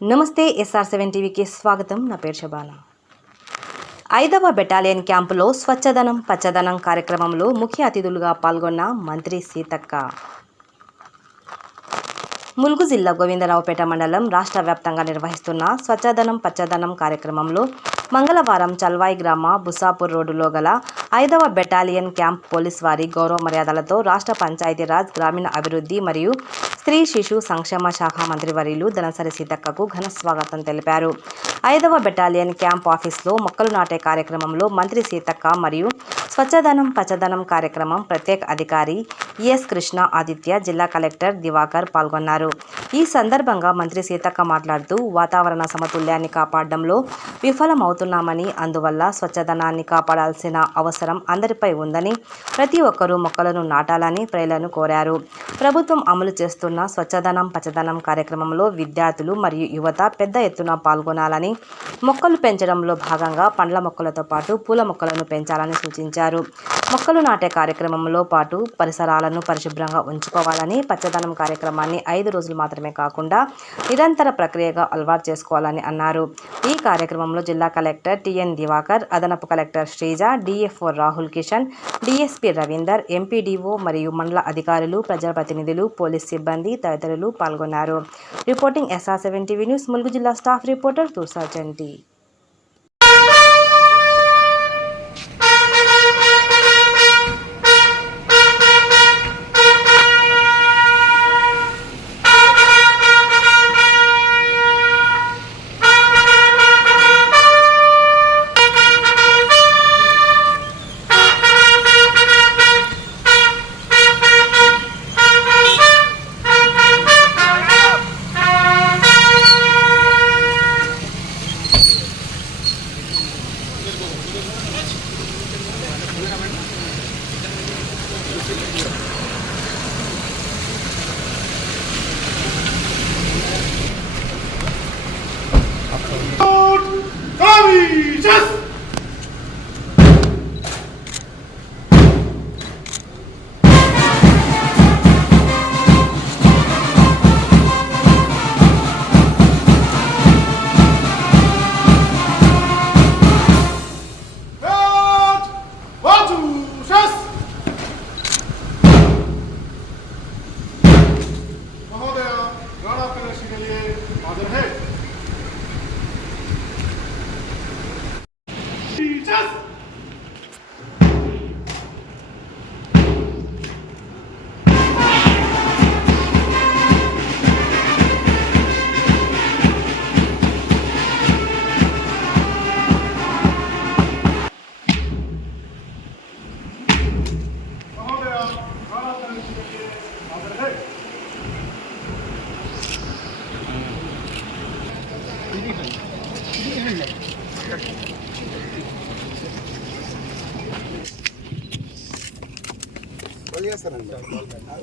నమస్తే SR seven టీవీకి స్వాగతం. నా పేరు శబాల ఐదవ బెటాలియన్ క్యాంపులో స్వచ్ఛదనం పచ్చదనం కార్యక్రమంలో ముఖ్య అతిథులుగా పాల్గొన్న మంత్రి సీతక్క. ములుగు జిల్లా గోవిందరావుపేట మండలం రాష్ట్ర వ్యాప్తంగా నిర్వహిస్తున్న స్వచ్ఛదనం పచ్చదనం కార్యక్రమంలో మంగళవారం చల్వాయి గ్రామ బుసాపూర్ రోడ్డులో గల ఐదవ బెటాలియన్ క్యాంప్ పోలీస్ వారి గౌరవ మర్యాదలతో రాష్ట్ర పంచాయతీరాజ్ గ్రామీణ అభివృద్ధి మరియు స్త్రీ శిశు సంక్షేమ శాఖ మంత్రి వర్యులు ధనసరి సీతక్కకు ఘన స్వాగతం తెలిపారు. ఐదవ బెటాలియన్ క్యాంప్ ఆఫీస్లో మొక్కలు నాటే కార్యక్రమంలో మంత్రి సీతక్క మరియు స్వచ్ఛదనం పచ్చదనం కార్యక్రమం ప్రత్యేక అధికారి ఈఎస్ కృష్ణ ఆదిత్య జిల్లా కలెక్టర్ దివాకర్ పాల్గొన్నారు. ఈ సందర్భంగా మంత్రి సీతక్క మాట్లాడుతూ వాతావరణ సమతుల్యాన్ని కాపాడడంలో విఫలమవుతున్నామని అందువల్ల స్వచ్ఛదనాన్ని కాపాడాల్సిన అవసరం అందరిపై ఉందని ప్రతి ఒక్కరూ మొక్కలను నాటాలని ప్రజలను కోరారు. ప్రభుత్వం అమలు చేస్తున్న స్వచ్ఛదనం పచ్చదనం కార్యక్రమంలో విద్యార్థులు మరియు యువత పెద్ద ఎత్తున పాల్గొనాలని మొక్కలు పెంచడంలో భాగంగా పండ్ల మొక్కలతో పాటు పూల మొక్కలను పెంచాలని సూచించారు. మొక్కలు నాటే కార్యక్రమంలో పాటు పరిసరాలను పరిశుభ్రంగా ఉంచుకోవాలని పచ్చదనం కార్యక్రమాన్ని ఐదు రోజులు మాత్రమే కాకుండా నిరంతర ప్రక్రియగా అలవాటు చేసుకోవాలని అన్నారు. ఈ కార్యక్రమంలో జిల్లా కలెక్టర్ టిఎన్ దివాకర్ అదనపు collector Sreeja DFO Rahul Kishan DSP Ravinder MPDO మరియు మండల అధికారులు ప్రజాప్రతినిధులు పోలీస్ సిబ్బంది తదితరులు పాల్గొన్నారు. Reporting SR seven TV news Mulugu జిల్లా staff reporter Tursa Chanti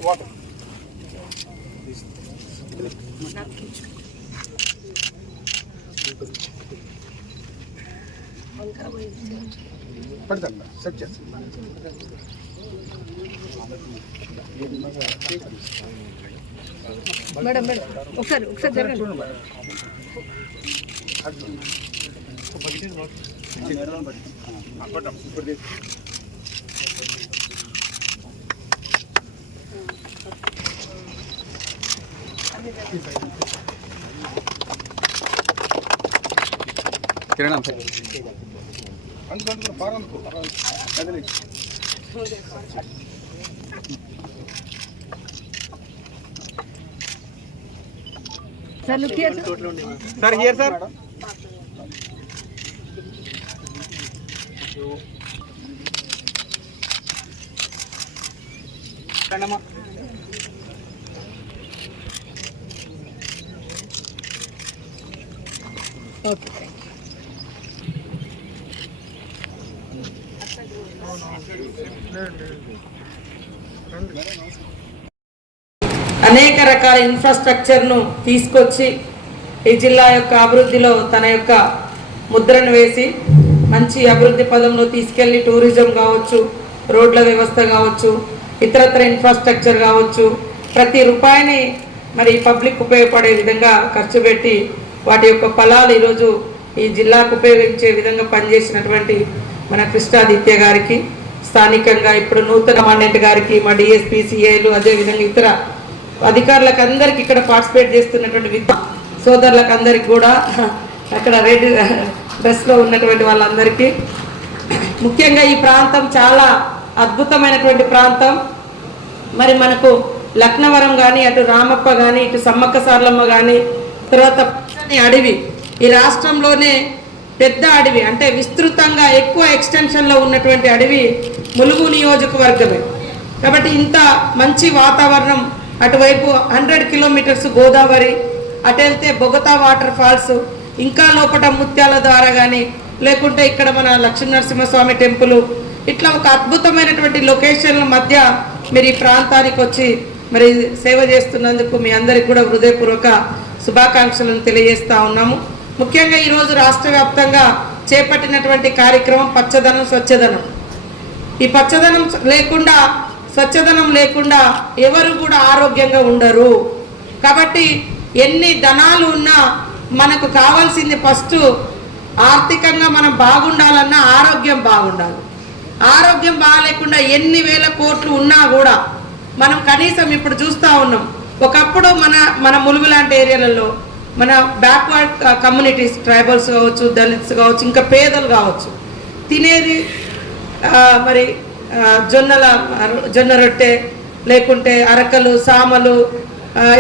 water పెడతాను సెట్ చేస్తాను మేడం మేడం ఒకసారి ఒకసారి జరగండి. కిరణం. అందుకు పారంకు కదిలి sir look here sir here sir sir okay అనేక రకాల ఇన్ఫ్రాస్ట్రక్చర్ను తీసుకొచ్చి ఈ జిల్లా యొక్క అభివృద్ధిలో తన యొక్క ముద్రను వేసి మంచి అభివృద్ధి పదంలో తీసుకెళ్ళి టూరిజం కావచ్చు రోడ్ల వ్యవస్థ కావచ్చు ఇతరత్ర ఇన్ఫ్రాస్ట్రక్చర్ కావచ్చు ప్రతి రూపాయిని మరి పబ్లిక్ ఉపయోగపడే విధంగా ఖర్చు పెట్టి వాటి యొక్క ఫలాలు ఈరోజు ఈ జిల్లాకు ఉపయోగించే విధంగా పనిచేసినటువంటి మన కృష్ణాదిత్య గారికి స్థానికంగా ఇప్పుడు నూతన మాండెంట్ గారికి మా డిఎస్పీ సిఐలు అదేవిధంగా ఇతర అధికారులకు అందరికి ఇక్కడ పార్టిసిపేట్ చేస్తున్నటువంటి విద్య సోదరులకు అందరికి కూడా అక్కడ రెడ్ డ్రెస్లో ఉన్నటువంటి వాళ్ళందరికీ. ముఖ్యంగా ఈ ప్రాంతం చాలా అద్భుతమైనటువంటి ప్రాంతం. మరి మనకు లక్నవరం కానీ అటు రామప్ప కానీ ఇటు సమ్మక్క సార్లమ్మ కానీ తర్వాత అడవి. ఈ రాష్ట్రంలోనే పెద్ద అడవి అంటే విస్తృతంగా ఎక్కువ ఎక్స్టెన్షన్లో ఉన్నటువంటి అడవి ములుగు నియోజకవర్గమే. కాబట్టి ఇంత మంచి వాతావరణం అటువైపు హండ్రెడ్ కిలోమీటర్స్ గోదావరి అటు వెళ్తే బొగతా వాటర్ ఫాల్స్ ఇంకా లోపల ముత్యాల ద్వారా కానీ లేకుంటే ఇక్కడ మన లక్ష్మీ నరసింహస్వామి టెంపుల్ ఇట్లా ఒక అద్భుతమైనటువంటి లొకేషన్ల మధ్య మీరు ఈ ప్రాంతానికి వచ్చి మరి సేవ చేస్తున్నందుకు మీ అందరికి కూడా హృదయపూర్వక శుభాకాంక్షలను తెలియజేస్తూ ఉన్నాము. ముఖ్యంగా ఈరోజు రాష్ట్ర వ్యాప్తంగా చేపట్టినటువంటి కార్యక్రమం పచ్చదనం స్వచ్ఛదనం. ఈ పచ్చదనం లేకుండా స్వచ్ఛదనం లేకుండా ఎవరు కూడా ఆరోగ్యంగా ఉండరు. కాబట్టి ఎన్ని ధనాలు ఉన్నా మనకు కావాల్సింది ఫస్ట్ ఆర్థికంగా మనం బాగుండాలన్నా ఆరోగ్యం బాగుండాలి. ఆరోగ్యం బాగాలేకుండా ఎన్ని వేల కోట్లు ఉన్నా కూడా మనం కనీసం ఇప్పుడు చూస్తూ ఉన్నాం. ఒకప్పుడు మన మన ములుగు లాంటి ఏరియాలలో మన బ్యాక్వర్డ్ కమ్యూనిటీస్ ట్రైబల్స్ కావచ్చు దళిత్స్ కావచ్చు ఇంకా పేదలు కావచ్చు. తినేది మరి జొన్నల జొన్న రొట్టె లేకుంటే అరకలు సామలు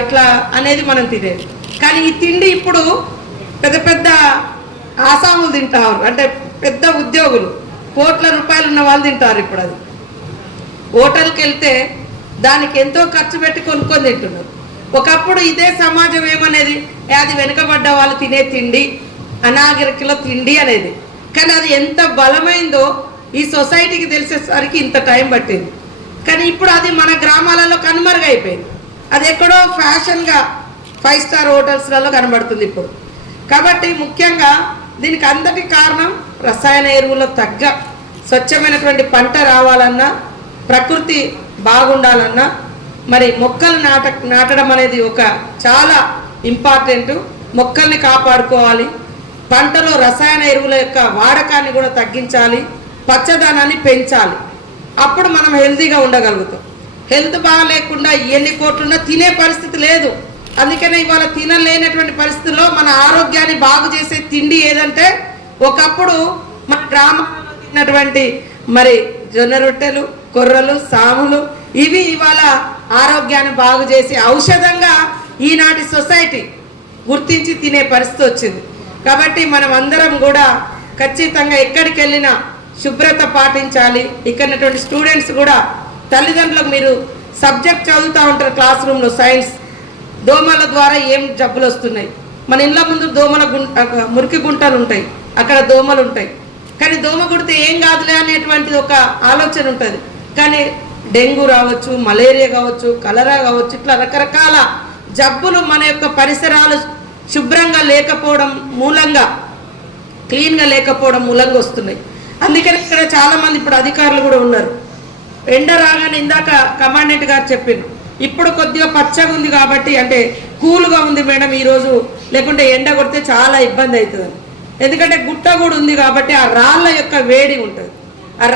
ఇట్లా అనేది మనం తినేది. కానీ ఈ తిండి ఇప్పుడు పెద్ద పెద్ద ఆసాములు తింటారు. అంటే పెద్ద ఉద్యోగులు. కోట్ల రూపాయలు ఉన్న వాళ్ళు తింటారు ఇప్పుడు అది. హోటల్కి వెళ్తే దానికి ఎంతో ఖర్చు పెట్టి కొనుక్కొని తింటున్నారు. ఒకప్పుడు ఇదే సమాజం ఏమనేది? అది వెనుకబడ్డ వాళ్ళు తినే తిండి అనాగరికలో తిండి అనేది. కానీ అది ఎంత బలమైందో ఈ సొసైటీకి తెలిసేసరికి ఇంత టైం పట్టింది. కానీ ఇప్పుడు అది మన గ్రామాలలో కనుమరుగైపోయింది. అది ఎక్కడో ఫ్యాషన్గా ఫైవ్ స్టార్ హోటల్స్లలో కనబడుతుంది ఇప్పుడు. కాబట్టి ముఖ్యంగా దీనికి అందటి కారణం రసాయన ఎరువుల తగ్గ స్వచ్ఛమైనటువంటి పంట రావాలన్నా ప్రకృతి బాగుండాలన్నా మరి మొక్కలు నాట నాటడం అనేది ఒక చాలా ఇంపార్టెంట్. మొక్కల్ని కాపాడుకోవాలి. పంటలో రసాయన ఎరువుల యొక్క వాడకాన్ని కూడా తగ్గించాలి. పచ్చదనాన్ని పెంచాలి. అప్పుడు మనం హెల్తీగా ఉండగలుగుతాం. హెల్త్ బాగాలేకుండా ఎన్ని కోట్లున్నా తినే పరిస్థితి లేదు. అందుకనే ఇవాళ తినలేనటువంటి పరిస్థితుల్లో మన ఆరోగ్యాన్ని బాగు చేసే తిండి ఏదంటే ఒకప్పుడు మన గ్రామాలలో తిన్నటువంటి మరి జొన్న రొట్టెలు కొర్రలు సాములు ఇవి ఇవాళ ఆరోగ్యాన్ని బాగు చేసి ఔషధంగా ఈనాటి సొసైటీ గుర్తించి తినే పరిస్థితి వచ్చింది. కాబట్టి మనం అందరం కూడా ఖచ్చితంగా ఎక్కడికి వెళ్ళినా శుభ్రత పాటించాలి. ఇక్కడ స్టూడెంట్స్ కూడా తల్లిదండ్రులకు మీరు సబ్జెక్ట్ చదువుతూ ఉంటారు క్లాస్ రూమ్లో సైన్స్. దోమల ద్వారా ఏం జబ్బులు వస్తున్నాయి? మన ఇంట్లో ముందు దోమల గుంట మురికి గుంటలు ఉంటాయి. అక్కడ దోమలు ఉంటాయి. కానీ దోమ కుడితే ఏం కాదులే అనేటువంటిది ఒక ఆలోచన ఉంటుంది. కానీ డెంగ్యూ రావచ్చు మలేరియా కావచ్చు కలరా కావచ్చు ఇట్లా రకరకాల జబ్బులు మన యొక్క పరిసరాలు శుభ్రంగా లేకపోవడం మూలంగా క్లీన్గా లేకపోవడం మూలంగా వస్తున్నాయి. అందుకని ఇక్కడ చాలామంది ఇప్పుడు అధికారులు కూడా ఉన్నారు. ఎండ రాగానే ఇందాక కమాండెంట్ గారు చెప్పిండు ఇప్పుడు కొద్దిగా పచ్చగా ఉంది కాబట్టి అంటే కూల్గా ఉంది మేడం ఈరోజు. లేకుంటే ఎండ కొడితే చాలా ఇబ్బంది అవుతుంది. ఎందుకంటే గుట్ట కూడా ఉంది కాబట్టి ఆ రాళ్ళ యొక్క వేడి ఉంటుంది. ఆ